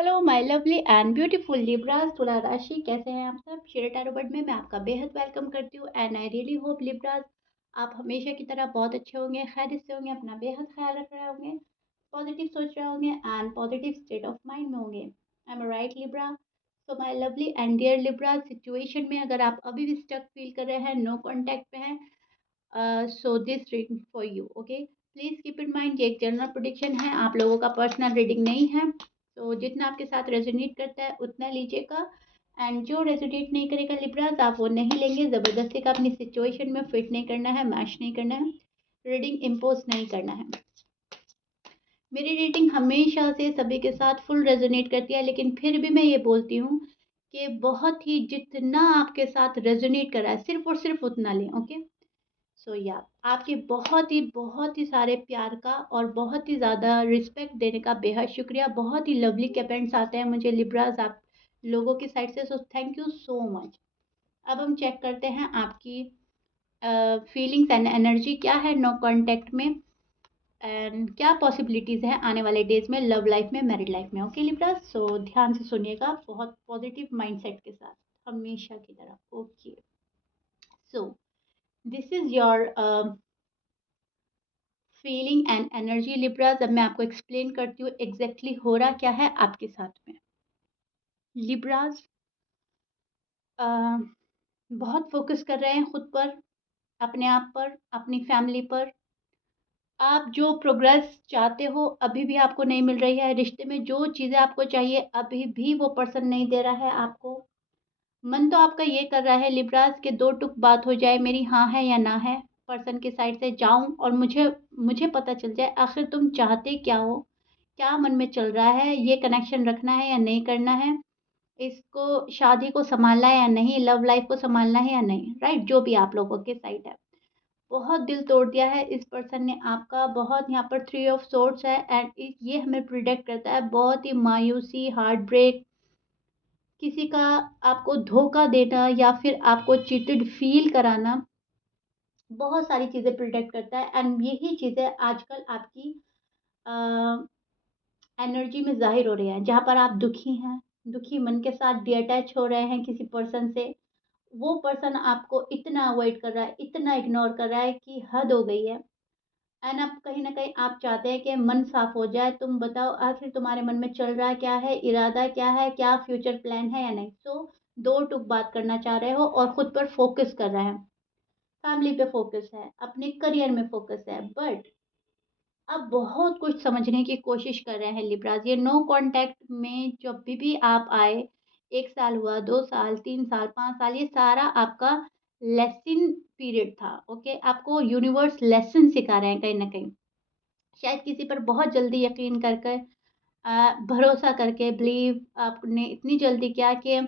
Hello my lovely and beautiful Libras तुला राशि, कैसे हैं आप सब। शेयर टैरो बर्ड में मैं आपका बेहद वेलकम करती हूँ and I really hope Libras आप हमेशा की तरह बहुत अच्छे होंगे, खैरियत से होंगे, अपना बेहद ख्याल रख रहे होंगे, पॉजिटिव सोच रहे होंगे and positive state of mind में होंगे। I am right Libra. So my lovely and dear Libra, situation में अगर आप अभी भी स्टक फील कर रहे हैं, नो कॉन्टैक्ट पे हैं, so this reading for you. Okay, please keep in mind ये एक जनरल प्रेडिक्शन है, आप लोगों का पर्सनल रीडिंग नहीं है। तो जितना आपके साथ रेजोनेट करता है उतना लीजिएगा एंड जो रेजोनेट नहीं करेगा लिब्रास आप वो नहीं लेंगे। ज़बरदस्ती का अपनी सिचुएशन में फिट नहीं करना है, मैच नहीं करना है, रीडिंग इम्पोज नहीं करना है। मेरी रीडिंग हमेशा से सभी के साथ फुल रेजोनेट करती है, लेकिन फिर भी मैं ये बोलती हूँ कि बहुत ही जितना आपके साथ रेजोनेट कर रहा है सिर्फ और सिर्फ उतना लें। ओके, सो या आपके बहुत ही सारे प्यार का और बहुत ही ज़्यादा रिस्पेक्ट देने का बेहद शुक्रिया। बहुत ही लवली कमेंट्स आते हैं मुझे लिब्रास आप लोगों की साइड से, so thank you so much. अब हम चेक करते हैं आपकी फीलिंग्स एंड एनर्जी क्या है नो कांटेक्ट में एंड क्या पॉसिबिलिटीज़ है आने वाले डेज में लव लाइफ में, मैरिड लाइफ में। ओके लिब्रास, सो ध्यान से सुनिएगा बहुत पॉजिटिव माइंडसेट के साथ हमेशा की तरह। Okay, so this is your feeling and energy Libras. अब मैं आपको एक्सप्लेन करती हूँ एग्जैक्टली हो रहा क्या है आपके साथ में। लिब्रास बहुत फोकस कर रहे हैं खुद पर, अपने आप पर, अपनी फैमिली पर। आप जो प्रोग्रेस चाहते हो अभी भी आपको नहीं मिल रही है, रिश्ते में जो चीज़ें आपको चाहिए अभी भी वो पर्सन नहीं दे रहा है आपको। मन तो आपका ये कर रहा है लिब्रास कि दो टुक बात हो जाए, मेरी हाँ है या ना है, पर्सन की साइड से जाऊं और मुझे मुझे पता चल जाए आखिर तुम चाहते क्या हो, क्या मन में चल रहा है, ये कनेक्शन रखना है या नहीं करना है, इसको शादी को संभालना है या नहीं, लव लाइफ को संभालना है या नहीं। राइट, जो भी आप लोगों के साइड है, बहुत दिल तोड़ दिया है इस पर्सन ने आपका। बहुत यहाँ पर थ्री ऑफ सोर्ड्स है एंड ये हमें प्रिडिक्ट करता है बहुत ही मायूसी, हार्ट ब्रेक, किसी का आपको धोखा देना या फिर आपको चीटेड फील कराना, बहुत सारी चीज़ें प्रिडिक्ट करता है एंड यही चीज़ें आजकल आपकी एनर्जी में ज़ाहिर हो रही है। जहाँ पर आप दुखी हैं, दुखी मन के साथ डिअटैच हो रहे हैं किसी पर्सन से, वो पर्सन आपको इतना अवॉइड कर रहा है, इतना इग्नोर कर रहा है कि हद हो गई है। एंड अब कहीं न कहीं आप चाहते हैं कि मन साफ हो जाए, तुम बताओ आखिर तुम्हारे मन में चल रहा क्या है, इरादा क्या है, क्या फ्यूचर प्लान है या नहीं। सो दो टूक बात करना चाह रहे हो और खुद पर फोकस कर रहे हैं, फैमिली पे फोकस है, अपने करियर में फोकस है, बट अब बहुत कुछ समझने की कोशिश कर रहे हैं लिब्रास। ये नो कांटेक्ट में जब भी आप आए, 1 साल हुआ, 2 साल, 3 साल, 5 साल, ये सारा आपका लेसन पीरियड था। ओके, आपको यूनिवर्स लेसन सिखा रहे हैं कहीं न कहीं। शायद किसी पर बहुत जल्दी यकीन कर कर भरोसा करके बिलीव आपने इतनी जल्दी किया कि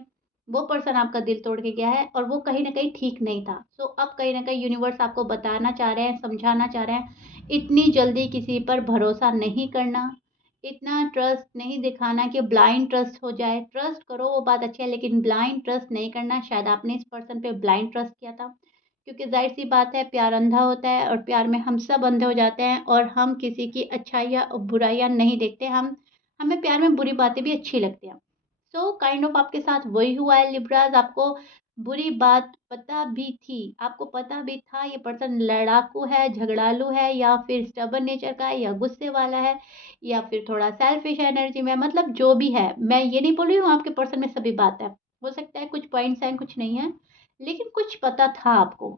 वो पर्सन आपका दिल तोड़ के गया है और वो कहीं न कहीं ठीक नहीं था। सो अब कहीं न कहीं यूनिवर्स आपको बताना चाह रहे हैं, समझाना चाह रहे हैं, इतनी जल्दी किसी पर भरोसा नहीं करना, इतना ट्रस्ट नहीं दिखाना कि ब्लाइंड ट्रस्ट हो जाए। ट्रस्ट करो वो बात अच्छी है, लेकिन ब्लाइंड ट्रस्ट नहीं करना। शायद आपने इस पर्सन पे ब्लाइंड ट्रस्ट किया था, क्योंकि ज़ाहिर-सी बात है प्यार अंधा होता है और प्यार में हम सब अंधे हो जाते हैं और हम किसी की अच्छाइयाँ और बुराइयाँ नहीं देखते। हमें प्यार में बुरी बातें भी अच्छी लगती हैं। सो काइंड ऑफ आपके साथ वही हुआ है लिब्रास। आपको बुरी बात पता भी थी, आपको पता भी था ये पर्सन लड़ाकू है, झगड़ालू है या फिर स्टबर्न नेचर का है या गुस्से वाला है या फिर थोड़ा सेल्फिश एनर्जी में है, मतलब जो भी है। मैं ये नहीं बोल रही हूँ आपके पर्सन में सभी बात है, हो सकता है कुछ पॉइंट्स हैं, कुछ नहीं है, लेकिन कुछ पता था आपको।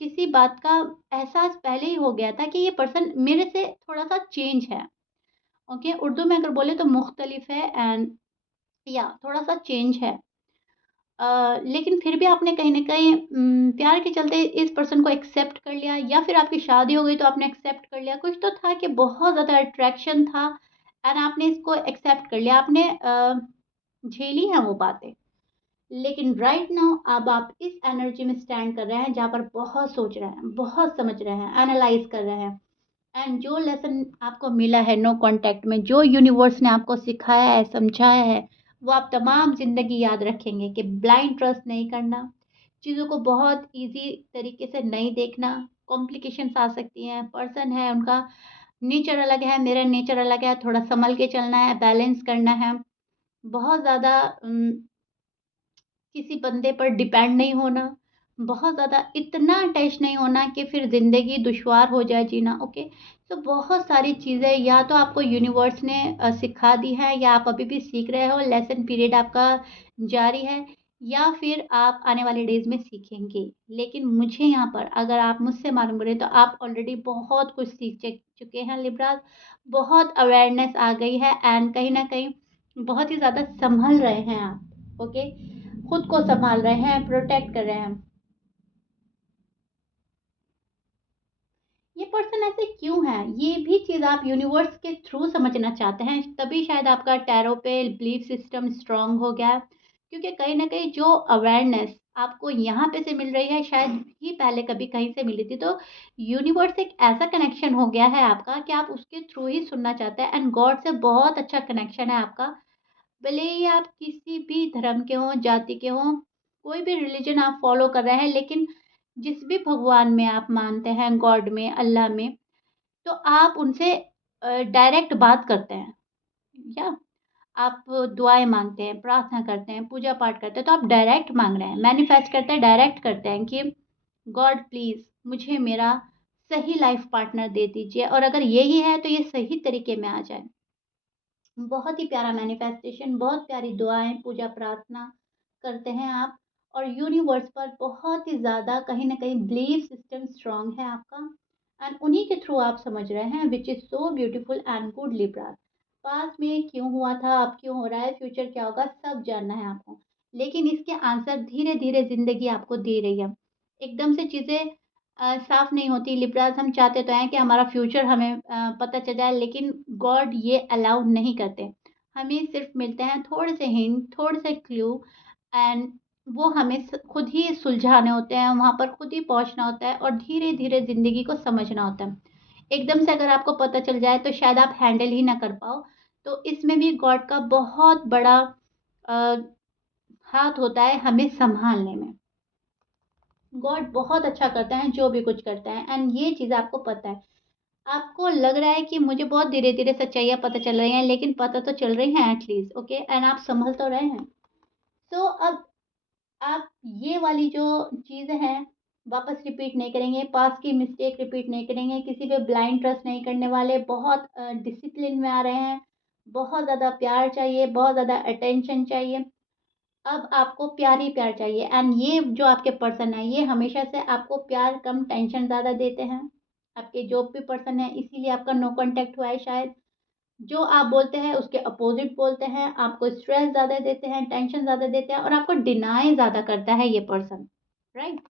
किसी बात का एहसास पहले ही हो गया था कि ये पर्सन मेरे से थोड़ा-सा चेंज है। ओके, उर्दू में अगर बोले तो मुख्तलिफ है एंड या थोड़ा-सा चेंज है। लेकिन फिर भी आपने कहीं न कहीं प्यार के चलते इस पर्सन को एक्सेप्ट कर लिया या फिर आपकी शादी हो गई तो आपने एक्सेप्ट कर लिया। कुछ तो था कि बहुत ज़्यादा अट्रैक्शन था एंड आपने इसको एक्सेप्ट कर लिया। आपने झेली हैं वो बातें। लेकिन राइट नाउ अब आप इस एनर्जी में स्टैंड कर रहे हैं जहाँ पर बहुत सोच रहे हैं, बहुत समझ रहे हैं, एनालाइज़ कर रहे हैं एंड जो लेसन आपको मिला है नो कॉन्टैक्ट में, जो यूनिवर्स ने आपको सिखाया है, समझाया है, वो आप तमाम ज़िंदगी याद रखेंगे कि ब्लाइंड ट्रस्ट नहीं करना, चीज़ों को बहुत ईज़ी तरीके से नहीं देखना, कॉम्प्लिकेशंस आ सकती हैं, पर्सन है उनका नेचर अलग है, मेरा नेचर अलग है, थोड़ा सँभल के चलना है, बैलेंस करना है। बहुत ज़्यादा किसी बंदे पर डिपेंड नहीं होना, बहुत ज़्यादा इतना अटैच नहीं होना कि फिर ज़िंदगी दुश्वार हो जाए जीना, ओके। तो बहुत सारी चीज़ें या तो आपको यूनिवर्स ने सिखा दी है, या आप अभी भी सीख रहे हो, लेसन पीरियड आपका जारी है, या फिर आप आने वाले डेज़ में सीखेंगे। लेकिन मुझे यहाँ पर अगर आप मुझसे मालूम करें तो आप ऑलरेडी बहुत कुछ सीख चुके हैं लिब्रास, बहुत अवेयरनेस आ गई है, एंड कहीं न कहीं बहुत ही ज़्यादा सँभल रहे हैं आप, ओके? खुद को सँभाल रहे हैं, प्रोटेक्ट कर रहे हैं। ये पर्सन ऐसे क्यों है? ये भी चीज़ आप यूनिवर्स के थ्रू समझना चाहते हैं, तभी शायद आपका टैरो पे बिलीफ सिस्टम स्ट्रॉन्ग हो गया है। क्योंकि कहीं न कहीं जो अवेयरनेस आपको यहाँ पे से मिल रही है, शायद ही पहले कभी कहीं से मिली थी। तो यूनिवर्स एक ऐसा कनेक्शन हो गया है आपका कि आप उसके थ्रू ही सुनना चाहते हैं, एंड गॉड से बहुत अच्छा कनेक्शन है आपका। भले ही आप किसी भी धर्म के हों, जाति के हों, कोई भी रिलीजन आप फ़ॉलो कर रहे हैं, लेकिन जिस भी भगवान में आप मानते हैं, गॉड में, अल्लाह में, तो आप उनसे डायरेक्ट बात करते हैं, या आप दुआएँ माँगते हैं, प्रार्थना करते हैं, पूजा-पाठ करते हैं, तो आप डायरेक्ट माँग रहे हैं, मैनिफेस्ट करते हैं, डायरेक्ट करते हैं कि गॉड प्लीज़ मुझे मेरा सही लाइफ़ पार्टनर दे दीजिए, और अगर यही है तो ये सही तरीके में आ जाए। बहुत ही प्यारा मैनिफेस्टेशन, बहुत प्यारी दुआएँ, पूजा प्रार्थना करते हैं आप, और यूनिवर्स पर बहुत ही ज़्यादा कहीं न कहीं बिलीफ सिस्टम स्ट्रॉन्ग है आपका, एंड उन्हीं के थ्रू आप समझ रहे हैं, which is so beautiful and good Libra. Past में क्यों हुआ था, अब क्यों हो रहा है, फ्यूचर क्या होगा, सब जानना है आपको। लेकिन इसके आंसर धीरे-धीरे ज़िंदगी आपको दे रही है। एकदम से चीज़ें साफ़ नहीं होती लिब्रास, हम चाहते तो हैं कि हमारा फ्यूचर हमें पता चल जाए, लेकिन गॉड ये अलाउ नहीं करते। हमें सिर्फ़ मिलते हैं थोड़े से हिंट, थोड़े से क्लू, एंड वो हमें खुद ही सुलझाने होते हैं, वहाँ पर खुद ही पहुँचना होता है, और धीरे-धीरे ज़िंदगी को समझना होता है। एकदम से अगर आपको पता चल जाए तो शायद आप हैंडल ही ना कर पाओ। तो इसमें भी गॉड का बहुत बड़ा अ, हाथ होता है हमें सँभालने में। गॉड बहुत अच्छा करते हैं जो भी कुछ करते हैं, एंड ये चीज़ आपको पता है। आपको लग रहा है कि मुझे बहुत धीरे-धीरे सच्चाइयाँ पता चल रही हैं, लेकिन पता तो चल रही हैं एट लीस्ट, ओके, एंड आप सँभल तो रहे हैं। सो अब आप ये वाली जो चीज़ें हैं, वापस रिपीट नहीं करेंगे, पास्ट की मिस्टेक रिपीट नहीं करेंगे, किसी पे ब्लाइंड ट्रस्ट नहीं करने वाले, बहुत डिसिप्लिन में आ रहे हैं, बहुत ज़्यादा प्यार चाहिए, बहुत ज़्यादा अटेंशन चाहिए। अब आपको प्यार ही प्यार चाहिए, एंड ये जो आपके पर्सन है, ये हमेशा से आपको प्यार कम टेंशन ज़्यादा देते हैं। आपके जो भी पर्सन है, इसीलिए आपका नो कांटेक्ट हुआ है शायद। जो आप बोलते हैं उसके अपोजिट बोलते हैं, आपको स्ट्रेस ज़्यादा देते हैं, टेंशन ज़्यादा देते हैं, और आपको डिनाई ज़्यादा करता है ये पर्सन, राइट?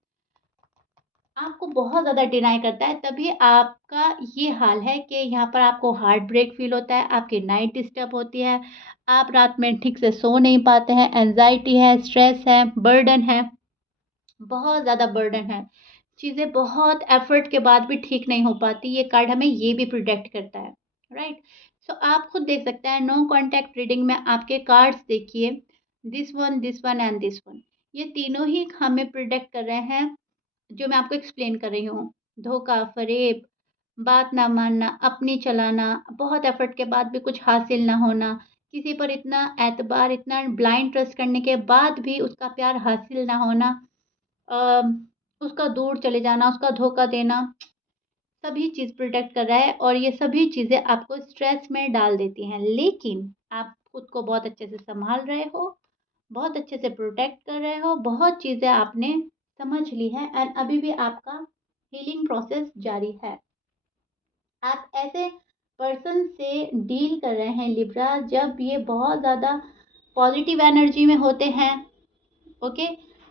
आपको बहुत ज़्यादा डिनाई करता है, तभी आपका ये हाल है कि यहाँ पर आपको हार्ट ब्रेक फ़ील होता है, आपकी नाइट डिस्टर्ब होती है, आप रात में ठीक से सो नहीं पाते हैं, एंग्ज़ायटी है, स्ट्रेस है, बर्डन है, बहुत ज़्यादा बर्डन है। चीज़ें बहुत एफ़र्ट के बाद भी ठीक नहीं हो पाती, ये कार्ड हमें ये भी प्रोटेक्ट करता है, राइट? सो आप खुद देख सकते हैं, नो कॉन्टैक्ट रीडिंग में आपके कार्ड्स देखिए, this one and this one. ये तीनों ही हमें प्रोटेक्ट कर रहे हैं, जो मैं आपको एक्सप्लेन कर रही हूँ। धोखा, फ़रेब, बात ना मानना, अपनी चलाना, बहुत एफ़र्ट के बाद भी कुछ हासिल ना होना, किसी पर इतना एतबार, इतना ब्लाइंड ट्रस्ट करने के बाद भी उसका प्यार हासिल ना होना, अ, उसका दूर चले जाना, उसका धोखा देना, सभी चीज़ प्रोटेक्ट कर रहा है, और ये सभी चीज़ें आपको स्ट्रेस में डाल देती हैं। लेकिन आप खुद को बहुत अच्छे से सँभाल रहे हो, बहुत अच्छे से प्रोटेक्ट कर रहे हो, बहुत चीज़ें आपने समझ ली हैं, एंड अभी भी आपका हीलिंग प्रोसेस जारी है। आप ऐसे पर्सन से डील कर रहे हैं लिब्रा, जब ये बहुत ज़्यादा पॉजिटिव एनर्जी में होते हैं, ओके,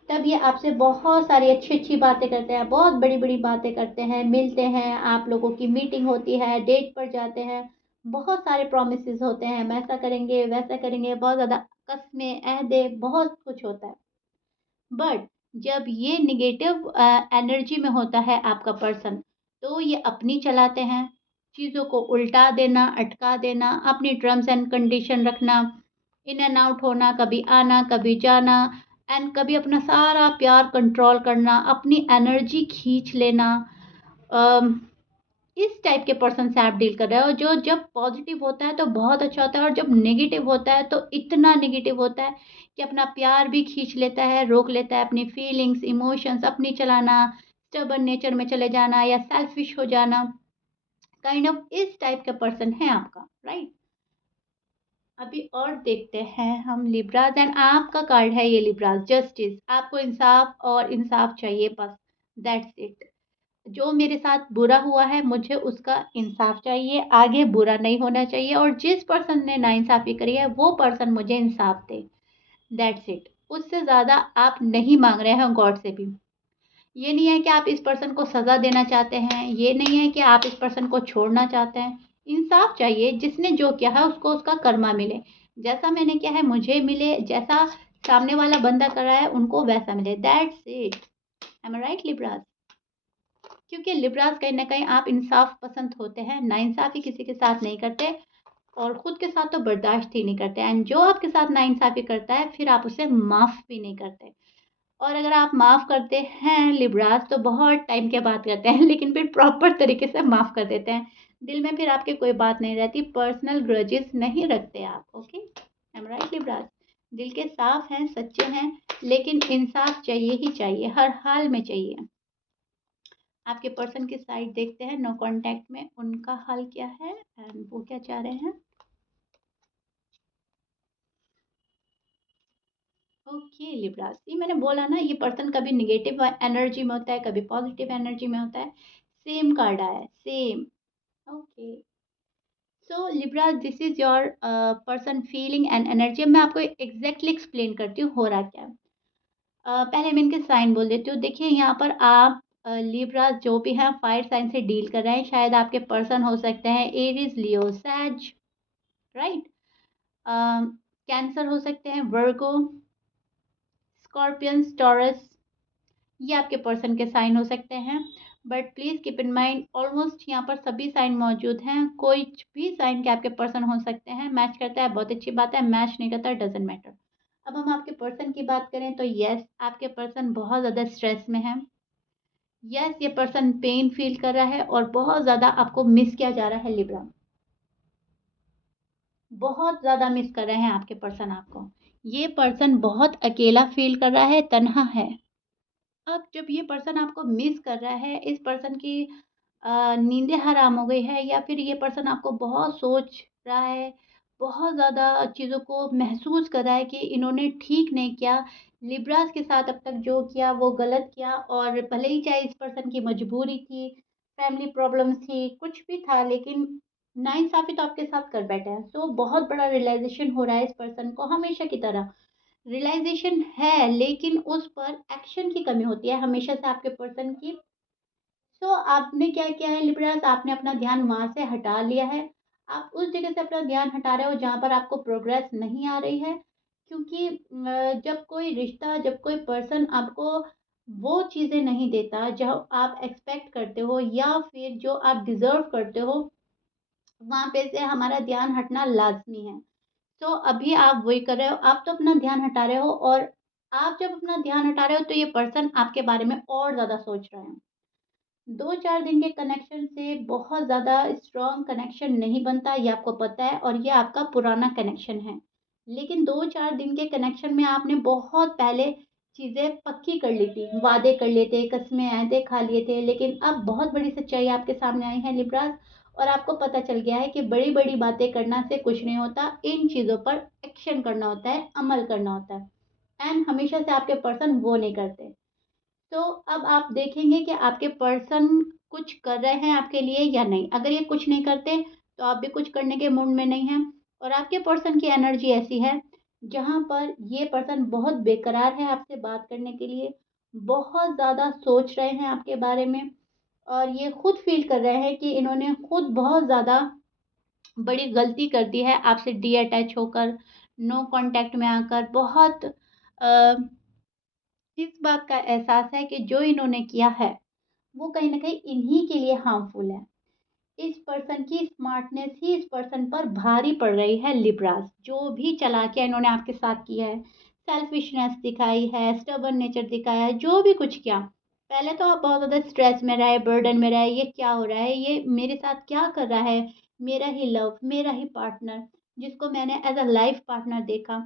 तब ये आपसे बहुत सारी अच्छी-अच्छी बातें करते हैं, बहुत बड़ी-बड़ी बातें करते हैं, मिलते हैं, आप लोगों की मीटिंग होती है, डेट पर जाते हैं, बहुत सारे प्रॉमिसेस होते हैं, हम ऐसा करेंगे, वैसा करेंगे, बहुत ज़्यादा कस्में, अहदें, बहुत कुछ होता है। बट जब ये नेगेटिव एनर्जी में होता है आपका पर्सन, तो ये अपनी चलाते हैं, चीज़ों को उल्टा देना, अटका देना, अपनी टर्म्स एंड कंडीशन रखना, इन एंड आउट होना, कभी आना, कभी जाना, एंड कभी अपना सारा प्यार कंट्रोल करना, अपनी एनर्जी खींच लेना, इस टाइप के पर्सन से आप डील कर रहे हो जो जब पॉजिटिव होता है तो बहुत अच्छा होता है, और जब नेगेटिव होता है तो इतना नेगेटिव होता है कि अपना प्यार भी खींच लेता है, रोक लेता है, अपनी फीलिंग्स, इमोशंस अपनी चलाना, स्टबर्न नेचर में चले जाना या सेल्फिश हो जाना, काइंड ऑफ इस टाइप का पर्सन है आपका, राइट। अभी और देखते हैं हम लिब्राज, एंड आपका कार्ड है ये लिब्राज, जस्टिस। आपको इंसाफ और इंसाफ चाहिए, बस दैट्स इट। जो मेरे साथ बुरा हुआ है मुझे उसका इंसाफ चाहिए, आगे बुरा नहीं होना चाहिए, और जिस पर्सन ने नाइंसाफ़ी करी है वो पर्सन मुझे इंसाफ दे, दैट्स इट। उससे ज़्यादा आप नहीं मांग रहे हैं गॉड से भी। ये नहीं है कि आप इस पर्सन को सज़ा देना चाहते हैं, ये नहीं है कि आप इस पर्सन को छोड़ना चाहते हैं। इंसाफ चाहिए, जिसने जो किया है उसको उसका कर्मा मिले। जैसा मैंने किया है मुझे मिले, जैसा सामने वाला बंदा कर रहा है उनको वैसा मिले, that's it. Am I right Libras? क्योंकि लिब्रास कहीं न कहीं आप इंसाफ पसंद होते हैं, नाइंसाफ़ी किसी के साथ नहीं करते, और खुद के साथ तो बर्दाश्त ही नहीं करते, एंड जो आपके साथ नाइंसाफ़ी करता है फिर आप उसे माफ़ भी नहीं करते। और अगर आप माफ़ करते हैं लिब्रास तो बहुत टाइम के बाद करते हैं, लेकिन फिर प्रॉपर तरीके से माफ़ कर देते हैं। दिल में फिर आपके कोई बात नहीं रहती, पर्सनल ग्रजेस नहीं रखते आप, okay? I am right Libras? दिल के साफ हैं, सच्चे हैं, लेकिन इंसाफ चाहिए ही चाहिए, हर हाल में चाहिए। आपके पर्सन की साइड देखते हैं, नो कॉन्टैक्ट में उनका हाल क्या है एंड वो क्या चाह रहे हैं। ओके लिब्रास, ये मैंने बोला ना, ये पर्सन कभी नेगेटिव एनर्जी में होता है, कभी पॉजिटिव एनर्जी में होता है। सेम कार्ड आया है, same. Okay, so Libras, this is your person feeling and energy. अब मैं आपको एग्जैक्टली एक्सप्लेन करती हूँ हो रहा क्या है। पहले मैं इनके साइन बोल देती हूँ। देखिए यहाँ पर आप लिब्रास जो भी हैं फायर साइन से डील कर रहे हैं, शायद आपके पर्सन हो सकते हैं एरीज, लियो, सैज, राइट। कैंसर हो सकते हैं, वर्गो, स्कॉर्पियंस, टॉरस, ये आपके पर्सन के साइन हो सकते हैं। But please keep in mind almost यहाँ पर सभी साइन मौजूद हैं, कोई भी साइन के आपके पर्सन हो सकते हैं। मैच करता है बहुत अच्छी बात है, मैच नहीं करता डजेंट मैटर। अब हम आपके पर्सन की बात करें तो यस, आपके पर्सन बहुत ज़्यादा स्ट्रेस में है। यस, ये पर्सन पेन फील कर रहा है और बहुत ज़्यादा आपको मिस किया जा रहा है लिब्रा। बहुत ज़्यादा मिस कर रहे हैं आपके पर्सन आपको। ये पर्सन बहुत अकेला फील कर रहा है, तन्हा है। अब जब ये पर्सन आपको मिस कर रहा है, इस पर्सन की नींदें हराम हो गई है, या फिर ये पर्सन आपको बहुत सोच रहा है, बहुत ज़्यादा चीज़ों को महसूस कर रहा है कि इन्होंने ठीक नहीं किया, लिब्रास के साथ अब तक जो किया वो गलत किया, और भले ही चाहे इस पर्सन की मजबूरी थी, फैमिली प्रॉब्लम्स थी, कुछ भी था, लेकिन नाइंसाफ़ी तो आपके साथ कर बैठे हैं। सो बहुत बड़ा रियलाइज़ेशन हो रहा है इस पर्सन को, हमेशा की तरह। रियलाइज़ेशन है, लेकिन उस पर एक्शन की कमी होती है हमेशा से आपके पर्सन की। सो आपने क्या किया है लिब्रास, आपने अपना ध्यान वहाँ से हटा लिया है। आप उस जगह से अपना ध्यान हटा रहे हो जहाँ पर आपको प्रोग्रेस नहीं आ रही है। क्योंकि जब कोई रिश्ता, जब कोई पर्सन आपको वो चीज़ें नहीं देता जो आप एक्सपेक्ट करते हो या फिर जो आप डिज़र्व करते हो, वहाँ पे से हमारा ध्यान हटना लाज़मी है। तो अभी आप वही कर रहे हो, आप तो अपना ध्यान हटा रहे हो, और आप जब अपना ध्यान हटा रहे हो तो ये पर्सन आपके बारे में और ज़्यादा सोच रहे हैं। 2-4 दिन के कनेक्शन से बहुत ज़्यादा स्ट्रॉन्ग कनेक्शन नहीं बनता, ये आपको पता है, और ये आपका पुराना कनेक्शन है। लेकिन 2-4 दिन के कनेक्शन में आपने बहुत पहले चीज़ें पक्की कर ली थी, वादे कर लिए थे, कस्में अहदे खा लिए थे, लेकिन अब बहुत बड़ी सच्चाई आपके सामने आई है लिब्रास, और आपको पता चल गया है कि बड़ी-बड़ी बातें करना से कुछ नहीं होता, इन चीज़ों पर एक्शन करना होता है, अमल करना होता है, एंड हमेशा से आपके पर्सन वो नहीं करते। तो अब आप देखेंगे कि आपके पर्सन कुछ कर रहे हैं आपके लिए या नहीं। अगर ये कुछ नहीं करते तो आप भी कुछ करने के मूड में नहीं हैं, और आपके पर्सन की एनर्जी ऐसी है जहाँ पर ये पर्सन बहुत बेकरार है आपसे बात करने के लिए, बहुत ज़्यादा सोच रहे हैं आपके बारे में, और ये खुद फील कर रहे हैं कि इन्होंने खुद बहुत ज़्यादा बड़ी गलती कर दी है आपसे डी अटैच होकर, नो कांटेक्ट में आकर। बहुत इस बात का एहसास है कि जो इन्होंने किया है वो कहीं न कहीं इन्हीं के लिए हार्मफुल है। इस पर्सन की स्मार्टनेस ही इस पर्सन पर भारी पड़ रही है लिब्रास। जो भी चालाकियाँ इन्होंने आपके साथ की है, सेल्फिशनेस दिखाई है, स्टबर्न नेचर दिखाया है, जो भी कुछ किया, पहले तो आप बहुत ज़्यादा स्ट्रेस में रहे, बर्डन में रहे, ये क्या हो रहा है? ये मेरे साथ क्या कर रहा है? मेरा ही लव, मेरा ही पार्टनर, जिसको मैंने एज़ अ लाइफ़ पार्टनर देखा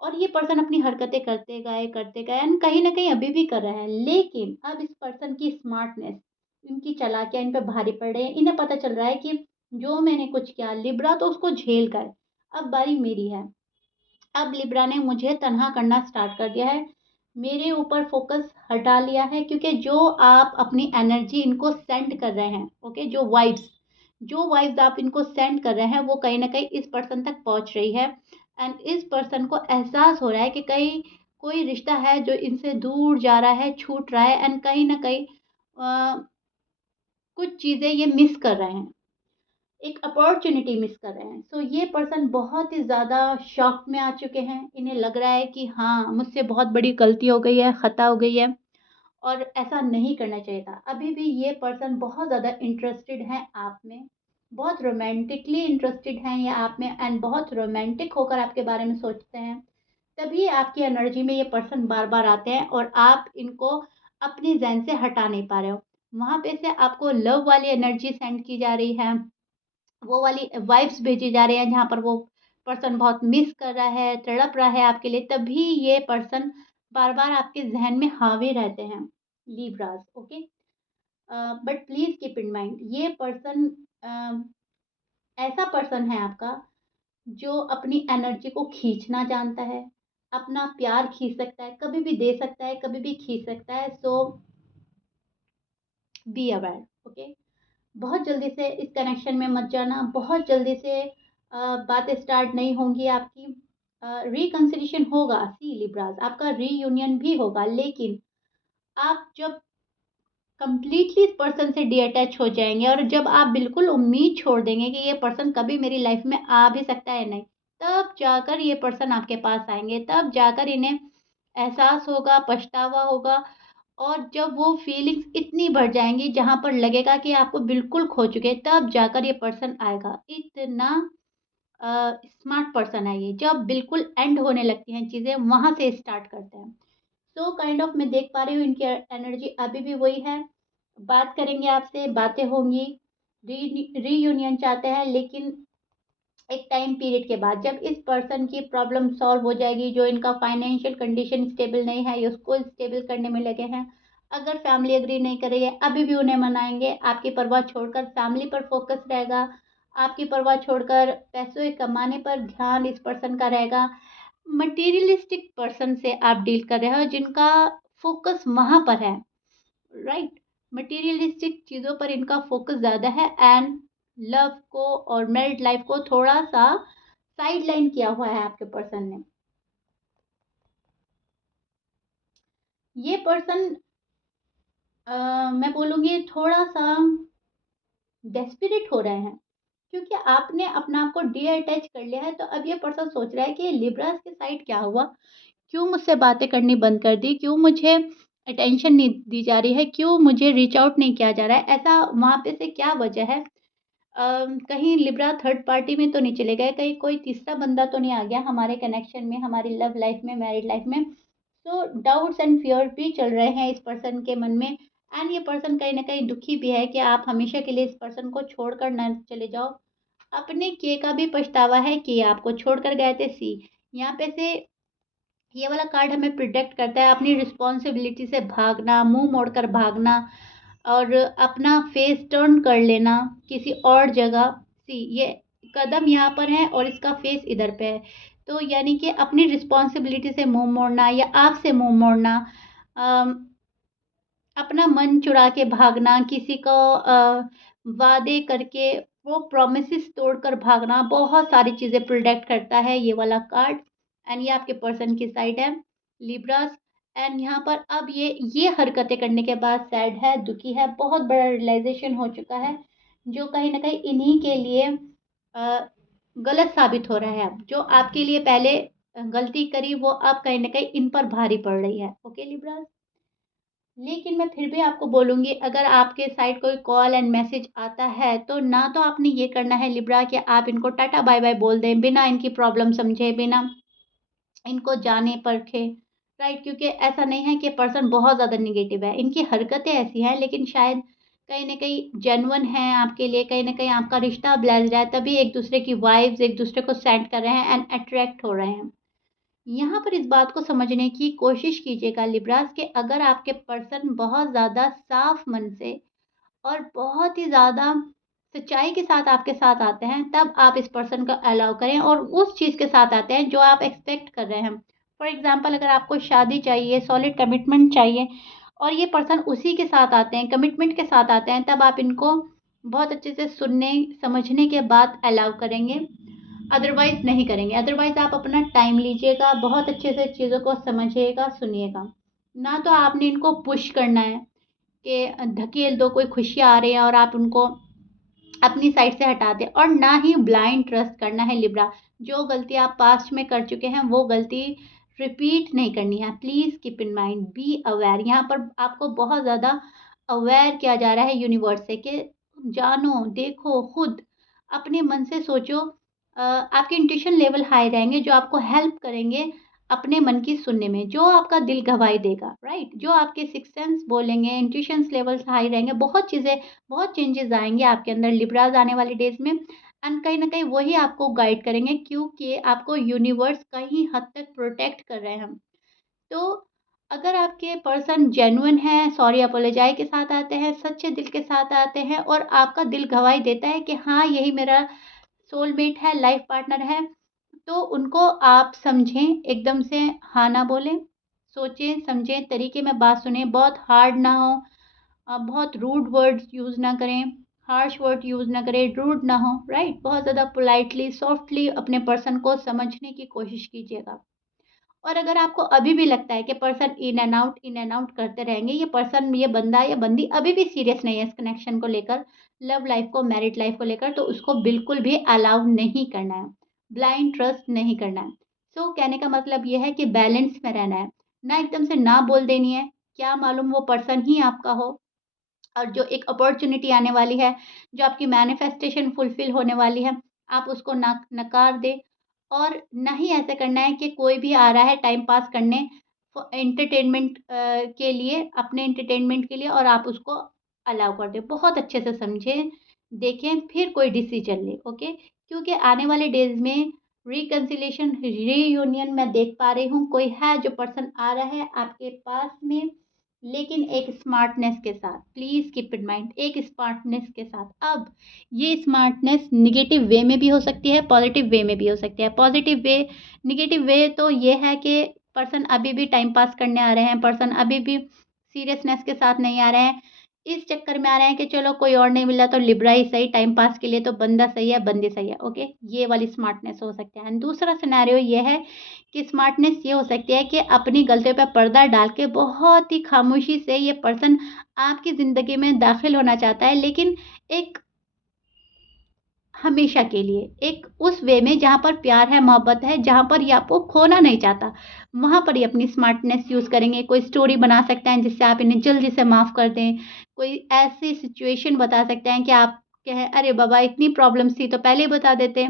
और ये पर्सन अपनी हरकतें करते गए एंड कहीं न कहीं अभी भी कर रहा है। लेकिन अब इस पर्सन की स्मार्टनेस, इनकी चालाकियाँ इन पे भारी पड़ रही हैं। इन्हें पता चल रहा है कि जो मैंने कुछ किया, लिब्रा तो उसको झेल गए, अब बारी मेरी है। अब लिब्रा ने मुझे तन्हा करना स्टार्ट कर दिया है। मेरे ऊपर फ़ोकस हटा लिया है क्योंकि जो आप अपनी एनर्जी इनको सेंड कर रहे हैं, ओके? जो वाइब्स आप इनको सेंड कर रहे हैं, वो कहीं न कहीं इस पर्सन तक पहुँच रही है एंड इस पर्सन को एहसास हो रहा है कि कहीं कोई रिश्ता है जो इनसे दूर जा रहा है, छूट रहा है एंड कहीं न कहीं कुछ चीज़ें ये मिस कर रहे हैं। एक अपॉर्च्युनिटी मिस कर रहे हैं। सो ये पर्सन बहुत ही ज़्यादा शॉक में आ चुके हैं। इन्हें लग रहा है कि हाँ, मुझसे बहुत बड़ी गलती हो गई है, खता हो गई है और ऐसा नहीं करना चाहिए था। अभी भी ये पर्सन बहुत ज़्यादा इंटरेस्टेड हैं आप में, बहुत रोमांटिकली इंटरेस्टेड हैं ये आप में एंड बहुत रोमांटिक होकर आपके बारे में सोचते हैं। तभी आपकी एनर्जी में ये पर्सन बार-बार आते हैं और आप इनको अपनी ज़हन से हटा नहीं पा रहे हो। वहाँ पे से आपको लव वाली एनर्जी सेंड की जा रही है, वो वाली वाइब्स भेजी जा रही हैं जहाँ पर वो पर्सन बहुत मिस कर रहा है, तड़प रहा है आपके लिए, तभी ये पर्सन बार-बार आपके ज़हन में हावी रहते हैं, Libras, okay? But please keep in mind ये पर्सन ऐसा पर्सन है आपका जो अपनी एनर्जी को खींचना जानता है, अपना प्यार खींच सकता है, कभी भी दे सकता है, कभी भी खींच सकता है, सो बी अवेयर, ओके? बहुत जल्दी से इस कनेक्शन में मत जाना, बहुत जल्दी से बातें स्टार्ट नहीं होंगी आपकी। रिकन्सिलिएशन होगा, सी लिब्रास, आपका रीयूनियन भी होगा, लेकिन आप जब कंप्लीटली इस पर्सन से डिअटैच हो जाएँगे और जब आप बिल्कुल उम्मीद छोड़ देंगे कि ये पर्सन कभी मेरी लाइफ में आ भी सकता है, नहीं, तब जाकर ये पर्सन आपके पास आएँगे, तब जाकर इन्हें एहसास होगा, पछतावा होगा और जब वो फीलिंग्स इतनी बढ़ जाएँगी जहाँ पर लगेगा कि आपको बिल्कुल खो चुके हैं, तब जाकर ये पर्सन आएगा। इतना स्मार्ट पर्सन है ये, जब बिल्कुल एंड होने लगती हैं चीज़ें, वहाँ से स्टार्ट करते हैं। सो काइंड ऑफ मैं देख पा रही हूँ इनकी एनर्जी अभी भी वही है। बात करेंगे आपसे, बातें होंगी, रीयूनियन चाहते हैं लेकिन एक टाइम पीरियड के बाद जब इस पर्सन की प्रॉब्लम सॉल्व हो जाएगी, जो इनका फाइनेंशियल कंडीशन स्टेबल नहीं है, ये उसको स्टेबल करने में लगे हैं। अगर फैमिली एग्री नहीं कर रही है, अभी भी उन्हें मनाएँगे, आपकी परवाह छोड़कर फैमिली पर फ़ोकस रहेगा, आपकी परवाह छोड़कर पैसे कमाने पर ध्यान इस पर्सन का रहेगा। मटीरियलिस्टिक पर्सन से आप डील कर रहे हो जिनका फ़ोकस वहाँ पर है, राइट? मटीरियलिस्टिक चीज़ों पर इनका फ़ोकस ज़्यादा है एंड लव को और मैरिड लाइफ़ को थोड़ा-सा साइडलाइन किया हुआ है आपके पर्सन ने। ये पर्सन मैं बोलूँगी थोड़ा-सा डेस्परेट हो रहे हैं, क्योंकि आपने अपना आप को डी-अटैच कर लिया है, तो अब ये पर्सन सोच रहा है कि लिब्रास के साइड क्या हुआ? क्यों मुझसे बातें करनी बंद कर दी? क्यों मुझे अटेंशन नहीं दी जा रही है? क्यों मुझे रीच आउट नहीं किया जा रहा है? ऐसा वहाँ पे से क्या वजह है? कहीं लिब्रा थर्ड पार्टी में तो नहीं चले गए? कहीं कोई तीसरा बंदा तो नहीं आ गया हमारे कनेक्शन में, हमारी लव लाइफ में, मैरिड लाइफ में? सो डाउट्स एंड फियर भी चल रहे हैं इस पर्सन के मन में एंड ये पर्सन कहीं न कहीं दुखी भी है कि आप हमेशा के लिए इस पर्सन को छोड़कर ना चले जाओ। अपने किए का भी पछतावा है कि ये आपको छोड़कर गए थे, सी यहाँ पे से ये वाला कार्ड हमें प्रोटेक्ट करता है अपनी रिस्पॉन्सिबिलिटी से भागना, मुँह मोड़कर भागना और अपना फेस टर्न कर लेना किसी और जगह। सी ये कदम यहाँ पर है और इसका फेस इधर पे है। तो यानी कि अपनी रिस्पॉन्सिबिलिटी से मुँह मोड़ना या आपसे मुँह मोड़ना, अम, अपना मन चुरा के भागना, किसी को वादे करके वो प्रॉमिसेस तोड़कर भागना, बहुत सारी चीज़ें प्रोटेक्ट करता है ये वाला कार्ड एंड ये आपके पर्सन की साइड है, लिब्रास। एंड यहाँ पर अब ये हरकतें करने के बाद सैड है, दुखी है, बहुत बड़ा रियलाइज़ेशन हो चुका है, जो कहीं न कहीं इन्हीं के लिए गलत साबित हो रहा है अब। जो आपके लिए पहले गलती करी, वो अब कहीं न कहीं इन पर भारी पड़ रही है। Okay Libras? लेकिन मैं फिर भी आपको बोलूँगी अगर आपके साइड कोई कॉल एंड मैसेज आता है, तो ना तो आपने ये करना है लिब्रा कि आप इनको टाटा बाय-बाय बोल दें, बिना इनकी प्रॉब्लम समझे, बिना इनको जाने परखे। राइट, क्योंकि ऐसा नहीं है कि पर्सन बहुत ज़्यादा नेगेटिव है, इनकी हरकतें ऐसी हैं लेकिन शायद कहीं न कहीं जेन्युइन हैं आपके लिए, कहीं न कहीं आपका रिश्ता ब्लेस्ड है, तभी एक-दूसरे की वाइब्स एक-दूसरे को सेंड कर रहे हैं एंड अट्रैक्ट हो रहे हैं। यहाँ पर इस बात को समझने की कोशिश कीजिएगा लिब्रास कि अगर आपके पर्सन बहुत ज़्यादा साफ मन से और बहुत ही ज़्यादा सच्चाई के साथ आपके साथ आते हैं, तब आप इस पर्सन को अलाउ करें और उस चीज़ के साथ आते हैं जो आप एक्सपेक्ट कर रहे हैं। फॉर एग्ज़ाम्पल अगर आपको शादी चाहिए, सॉलिड कमिटमेंट चाहिए और ये पर्सन उसी के साथ आते हैं, कमिटमेंट के साथ आते हैं, तब आप इनको बहुत अच्छे से सुनने, समझने के बाद अलाउ करेंगे, अदरवाइज़ नहीं करेंगे। अदरवाइज़ आप अपना टाइम लीजिएगा, बहुत अच्छे से चीज़ों को समझिएगा, सुनिएगा। ना तो आपने इनको पुश करना है कि धकेल दो, कोई खुशियाँ आ रही हैं और आप उनको अपनी साइड से हटा दें, और ना ही ब्लाइंड ट्रस्ट करना है लिब्रा। जो गलती आप पास्ट में कर चुके हैं वो गलती रिपीट नहीं करनी है। Please keep in mind, be aware. यहाँ पर आपको बहुत ज़्यादा अवेयर किया जा रहा है यूनिवर्स से कि जानो, देखो, खुद अपने मन से सोचो। आपके इंट्यूशन लेवल हाई रहेंगे जो आपको हेल्प करेंगे अपने मन की सुनने में, जो आपका दिल गवाही देगा, राइट? जो आपके सिक्स सेंस बोलेंगे, इंट्यूशंस लेवल्स हाई रहेंगे, बहुत चीज़ें, बहुत चेंजेस आएँगे आपके अंदर लिब्राज़ आने वाले डेज़ में, एंड कहीं न कहीं वही आपको गाइड करेंगे, क्योंकि आपको यूनिवर्स कहीं हद तक प्रोटेक्ट कर रहे हैं। तो अगर आपके पर्सन जेन्युइन है, सॉरी अपोलोजाइज़ के साथ आते हैं, सच्चे दिल के साथ आते हैं और आपका दिल गवाही देता है कि हाँ, यही मेरा सोलमेट है, लाइफ़ पार्टनर है, तो उनको आप समझें, एकदम से हाँ ना बोलें, सोचें, समझें, तरीके में बात सुनें, बहुत हार्ड ना हो, बहुत रूड वर्ड्स यूज़ ना करें, हार्श वर्ड यूज़ ना करें, रूड ना हो, राइट? बहुत ज़्यादा पोलाइटली, सॉफ्टली अपने पर्सन को समझने की कोशिश कीजिएगा। और अगर आपको अभी भी लगता है कि पर्सन इन एंड आउट करते रहेंगे, ये पर्सन, ये बंदा या बंदी अभी भी सीरियस नहीं है इस कनेक्शन को लेकर, लव लाइफ़ को, मैरिड लाइफ़ को लेकर, तो उसको बिल्कुल भी अलाउ नहीं करना है। ब्लाइंड ट्रस्ट नहीं करना है। सो कहने का मतलब ये है कि बैलेंस में रहना है। ना एकदम से ना बोल देनी है, क्या मालूम वो पर्सन ही आपका हो और जो एक अपॉर्च्युनिटी आने वाली है, जो आपकी मैनिफेस्टेशन फुलफ़िल होने वाली है, आप उसको नकार दें। और ना ही ऐसा करना है कि कोई भी आ रहा है टाइम पास करने, एंटरटेनमेंट के लिए, अपने एंटरटेनमेंट के लिए, और आप उसको अलाउ कर दें। बहुत अच्छे से समझें, देखें, फिर कोई डिसीज़न लें, ओके? क्योंकि आने वाले डेज़ में रिकन्सिलिएशन, रीयूनियन मैं देख पा रही हूँ, कोई है जो पर्सन आ रहा है आपके पास में, लेकिन एक स्मार्टनेस के साथ। प्लीज़ कीप इन माइंड, एक स्मार्टनेस के साथ। अब ये स्मार्टनेस नेगेटिव वे में भी हो सकती है, पॉजिटिव वे में भी हो सकती है। पॉजिटिव वे, नेगेटिव वे तो ये है कि पर्सन अभी भी टाइम पास करने आ रहे हैं, पर्सन अभी भी सीरियसनेस के साथ नहीं आ रहे हैं। इस चक्कर में आ रहे हैं कि चलो कोई और नहीं मिला तो लिब्रा ही सही, टाइम पास के लिए तो बंदा सही है, बंदी सही है, ओके? ये वाली स्मार्टनेस हो सकती है। एंड दूसरा सिनेरियो ये है कि स्मार्टनेस ये हो सकती है कि अपनी गलतियों पे पर्दा डाल के बहुत ही खामोशी से ये पर्सन आपकी ज़िंदगी में दाखिल होना चाहता है, लेकिन एक हमेशा के लिए, एक उस वे में जहाँ पर प्यार है, मोहब्बत है, जहाँ पर ये आपको खोना नहीं चाहता। वहाँ पर ये अपनी स्मार्टनेस यूज़ करेंगे, कोई स्टोरी बना सकते हैं जिससे आप इन्हें जल्दी से माफ़ कर दें। कोई ऐसी सिचुएशन बता सकते हैं कि आप कहें, "अरे बाबा! इतनी प्रॉब्लम्स थी तो पहले ही बता देते।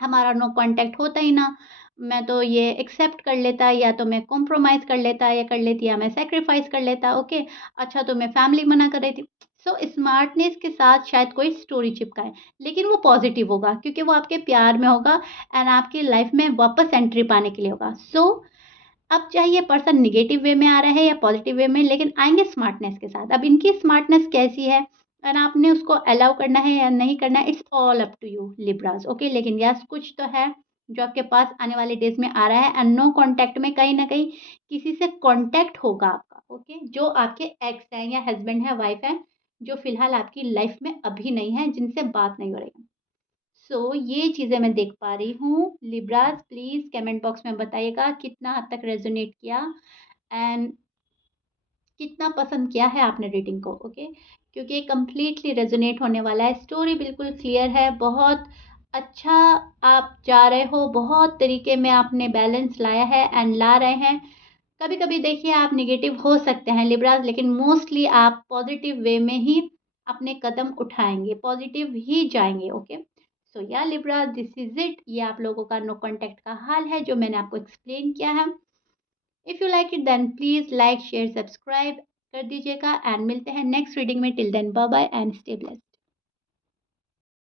हमारा नो कॉन्टैक्ट होता ही ना। मैं तो ये एक्सेप्ट कर लेता, या तो मैं कॉम्प्रोमाइज़ कर लेता या कर लेती, या मैं सैक्रिफाइस कर लेता, ओके। अच्छा तो मैं फैमिली मना कर रही थी।" सो स्मार्टनेस के साथ शायद कोई स्टोरी चिपकाएँ, लेकिन वो पॉज़िटिव होगा क्योंकि वो आपके प्यार में होगा एंड आपकी लाइफ़ में वापस एंट्री पाने के लिए होगा। सो अब चाहे ये पर्सन नेगेटिव वे में आ रहा है या पॉजिटिव वे में, लेकिन आएँगे स्मार्टनेस के साथ। अब इनकी स्मार्टनेस कैसी है और आपने उसको अलाउ करना है या नहीं करना है, it's all up to you Libras, okay? लेकिन यस, कुछ तो है जो आपके पास आने वाले डेज़ में आ रहा है, एंड नो कॉन्टैक्ट में कहीं न कहीं किसी से कॉन्टैक्ट होगा आपका, ओके? जो आपके एक्स हैं या हस्बैंड है, वाइफ है, जो फिलहाल आपकी लाइफ़ में अभी नहीं है, जिनसे बात नहीं हो रही है। सो ये चीज़ें मैं देख पा रही हूँ। लिब्रास, प्लीज़ कमेंट बॉक्स में बताइएगा कितना हद तक रेज़ोनेट किया एंड कितना पसंद किया है आपने रीडिंग को, ओके? क्योंकि ये कंप्लीटली रेज़ोनेट होने वाला है। स्टोरी बिल्कुल क्लियर है, बहुत अच्छा आप जा रहे हो, बहुत तरीके में आपने बैलेंस लाया है एंड ला रहे हैं। कभी-कभी देखिए आप नेगेटिव हो सकते हैं लिब्रास, लेकिन मोस्टली आप पॉज़िटिव वे में ही अपने कदम उठाएँगे, पॉज़िटिव ही जाएँगे, ओके? सो या लिब्रा, दिस इज़ इट। ये आप लोगों का नो कॉन्टैक्ट का हाल है जो मैंने आपको एक्सप्लेन किया है। If you like it then please like, share, subscribe कर दीजिएगा एंड मिलते हैं नेक्स्ट रीडिंग में। Till then bye bye and stay blessed.